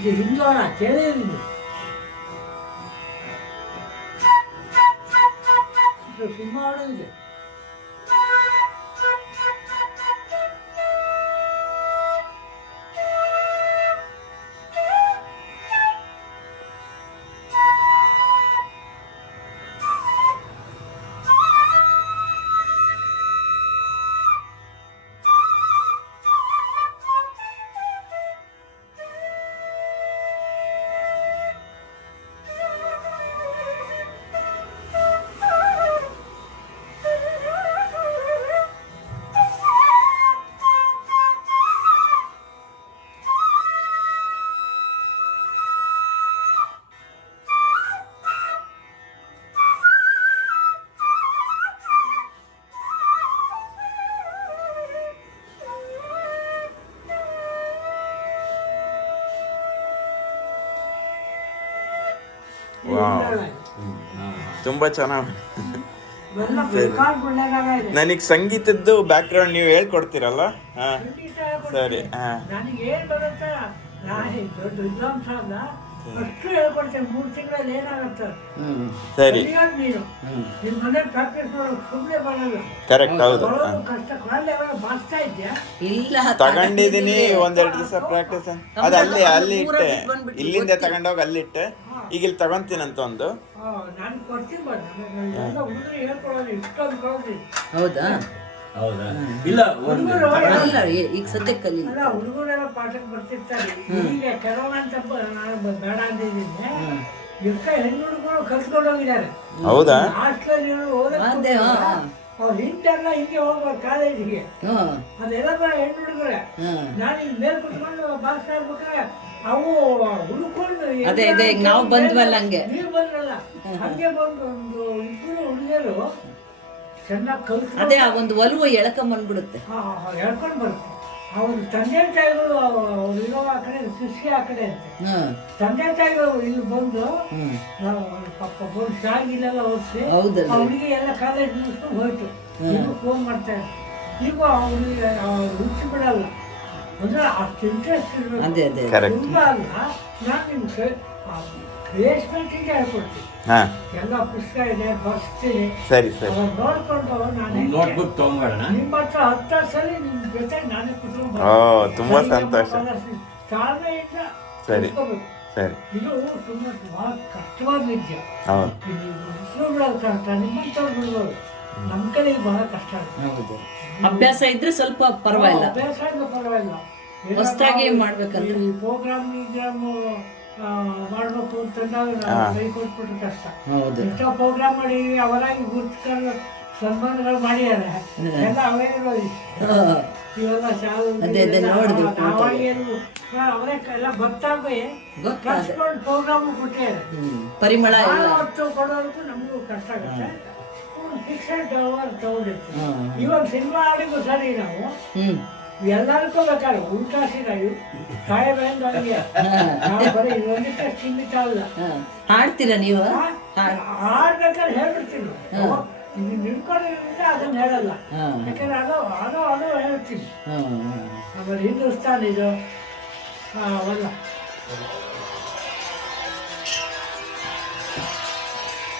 ಇದು ಹಿಂದೋಣ ಕೇಳಿದ್ದೀನಿ ಸಿನಿಮಾ ಹೊಡೆದಿದೆ. ತುಂಬ ಚೆನ್ನಾಗಿ. ನನಗೆ ಸಂಗೀತದ್ದು ಬ್ಯಾಕ್ಗ್ರೌಂಡ್ ನೀವು ಹೇಳ್ಕೊಡ್ತೀರಲ್ಲ? ಹಾಂ ಸರಿ. ಹಾಂ ನನಗೆ ಏನು ಬರುತ್ತಾ, ನಾನು ದೊಡ್ಡ ವಿದ್ವಾಂಸ ಅಲ್ಲ, ಅಷ್ಟು ಹೇಳ್ಕೊಡ್ತೇನೆ. 3 ತಿಂಗಳಲ್ಲಿ ಏನಾಗುತ್ತೆ ಸರಿ. ನೀನು ನಿಮ್ಮ ಮನೆ ಪ್ರಾಕ್ಟೀಸ್ ಮಾಡೋದು ಸುಮ್ಮನೆ ಬರಲ್ಲ. ಕರೆಕ್ಟ್, ಹೌದು. ಕಷ್ಟ ಕಾಲೇ ಬಾರಿಸ್ತಾ ಇದ್ಯಾ? ಇಲ್ಲ, ತಗೊಂಡಿದ್ದೀನಿ 1-2 ದಿವಸ ಪ್ರಾಕ್ಟೀಸ್. ಅದು ಅಲ್ಲಿ ಇಟ್ಟೆ, ಇಲ್ಲಿಂದ ತಗೊಂಡೋಗಿ ಅಲ್ಲಿಟ್ಟೆ. ಈಗ ಇಲ್ಲಿ ತಗೊಂತೀನಂತ ಒಂದು. ನಾನು ಕೊಡ್ತೀನಿ ಬಟ್ ಎಲ್ಲ ಹುಡುಗರು ಹೇಳ್ಕೊಡೋದು ಇಷ್ಟೊಂದು ಕೊಡೋದು. ಹೌದಾ? ಹೌದಾ? ಇಲ್ಲ, ಇಲ್ಲ, ಈಗ ಸದ್ಯಕ್ಕೆ ಕಲಿ. ಅಲ್ಲ, ಹುಡುಗರೆಲ್ಲ ಪಾಠಕ್ಕೆ ಬರ್ತಿರ್ತಾರೆ. ಈಗ ಕರೋನಾ ಅಂತ ನಾನು ಬೇಡ ಅಂದಿದ್ದೀನಿ. ಎಷ್ಟ ಹೆಣ್ಣು ಹುಡುಗರು ಕಲ್ತ್ಕೊಂಡು ಹೋಗಿದ್ದಾರೆ. ಹೌದಾ? ಹಾಸ್ಟೆಲ್ ಓದಕ್ಕೆ ಅವ್ರು ಹಿಂಟೆಲ್ಲ ಹಿಂಗೆ ಹೋಗ್ಬೇಕು ಕಾಲೇಜಿಗೆ. ಅದೆಲ್ಲ ಹೆಣ್ಣು ಹುಡುಗರೆ. ನಾನು ಇಲ್ಲಿ ಮೇಲೆ ಕುತ್ಕೊಂಡು ಭಾಷೆ ಆಗ್ಬೇಕಾದ್ರೆ ಅವು ಹುಡುಕೊಂಡು ಅದೇ ನಾವು ಬಂದ್ವಲ್ಲ ಹಂಗೆ. ನೀವು ಬಂದ್ರಲ್ಲ ಹಂಗೆ ಬಂದು ಒಂದು 2 ಹುಡುಗಿಯರು ಚೆನ್ನಾಗಿ ಕಲ್ತು ಅದೇ ಆ ಒಂದು ಒಲವು ಎಳ್ಕೊಂಬಂದ್ಬಿಡುತ್ತೆ. ಹೇಳ್ಕೊಂಡು ಬರುತ್ತೆ. ಅವ್ರ ತಂದೆ ತಾಯಿಗಳು ಅವ್ರು ಇರೋ ಆ ಕಡೆ ಶಿಷ್ಯ ಆ ಕಡೆ ಅಂತೆ. ತಂದೆ ತಾಯಿಗಳು ಇಲ್ಲಿ ಬಂದು ನಾವು ಪಾಪ ಬಂದು ಶಾಗಿಲೆಲ್ಲ ಓದಿಸಿ ಅವ್ರಿಗೆ ಎಲ್ಲ ಕಾಲೇಜ್ ಮುಗಿಸ್ಕೊಂಡು ಹೋಯ್ತು. ಈಗ ಫೋನ್ ಮಾಡ್ತಾರೆ. ಈಗ ಅವ್ರಿಗೆ ರುಚಿ ಬಿಡಲ್ಲ ಅಂದ್ರೆ ಅಷ್ಟು ಇಂಟ್ರೆಸ್ಟ್ ಇರಬೇಕು. ತುಂಬಾ ಅಲ್ಲ, ನಾನು ನಿಮ್ಗೆ ಬೇಸ್ಮೆಂಟಿಗೆ ಹೇಳ್ಕೊಡ್ತೀನಿ. ಎಲ್ಲ ಪುಸ್ತಕ ಇದೆ, ಬರ್ಸ್ತೀನಿ. ನೋಡ್ಕೊಂಡು ನಾನು ನೋಟ್ಬುಕ್ ತಗೊಂಡ್ಬರೋಣ. ನಿಮ್ಮ ಹತ್ರ 10 ಸಲ ನಿಮ್ ಜೊತೆ ನಾನೇ ಕುತ್ಕೊಂಡು ತುಂಬಾ ಸಂತೋಷ. ತಾಳ್ಮೆಯಿಂದ ಕಲ್ತ್ಕೋಬೇಕು. ಇದು ತುಂಬಾ ಬಹಳ ಕಷ್ಟವಾದ ವಿದ್ಯೆ. ಹೆಸರು ಬಿಡೋದು ಕಷ್ಟ, ನಿಮ್ಮಂಥವ್ರು ಬಿಡ್ಬೋದು. ನಮ್ಮ ಕಡೆ ಬಹಳ ಕಷ್ಟ ಆಗುತ್ತೆ. ಅಭ್ಯಾಸ ಇದ್ರೆ ಸ್ವಲ್ಪ ಪರವಾಗಿಲ್ಲ, ಅಭ್ಯಾಸ ಇದ್ರೆ ಪರವಾಗಿಲ್ಲ. ಹೊಸದಾಗಿ ಮಾಡ್ಬೇಕಂದ್ರೆ ಪ್ರೋಗ್ರಾಮ್ ಮಾಡ್ಬೇಕು ಅಂತಂದಾಗ ಕೈ ಕೊಟ್ಬಿಟ್ರೆ ಕಷ್ಟ. ಎಷ್ಟೋ ಪ್ರೋಗ್ರಾಮ್ ಮಾಡಿ ಅವರಾಗಿ ಗುರುತಿಸ್ಕೊಂಡು ಸನ್ಮಾನಗಳು ಮಾಡಿದ್ದಾರೆ. ಎಲ್ಲ ಅವೇ ಇವೆಲ್ಲ ಅವರೇ ಎಲ್ಲ ಗೊತ್ತಾಗಿ ಕಲ್ಸ್ಕೊಂಡು ಪ್ರೋಗ್ರಾಮು ಕೊಟ್ಟಿದ್ದಾರೆ. ಪರಿಮಳ ಹೊತ್ತು ಕೊಡೋದಕ್ಕೂ ನಮಗೂ ಕಷ್ಟ ಆಗುತ್ತೆ. ಫಿಕ್ಸೆಡ್ ಅವರ್ ತಗೊಂಡಿರ್ತೀವಿ. ಇವಾಗ ಸಿನಿಮಾ ಆಡಿಗೂ ಸರಿ ನಾವು ಎಲ್ಲರಿಗೂ ಬೇಕಾದ್ರೆ ಉಲ್ಟಾ ಸೀದಾ ಕಾಯಬೇಡ ಬರೀ ಇದೊಂದಿಷ್ಟ ಚಿಂತಿತ ಅಲ್ಲ. ಹಾಡ್ತೀರಾ ನೀವು? ಹಾಡ್ಬೇಕಾದ್ರೆ ಹೇಳ್ಬಿಡ್ತೀನಿ. ಇದು ನಿಡ್ಕೊಂಡಿರೋದ್ರಿಂದ ಅದನ್ನ ಹೇಳಲ್ಲ. ಯಾಕಂದ್ರೆ ಅದು ಹೇಳ್ತೀನಿ. ಆಮೇಲೆ ಹಿಂದೂಸ್ತಾನ್ ಇದು ಅವೆಲ್ಲ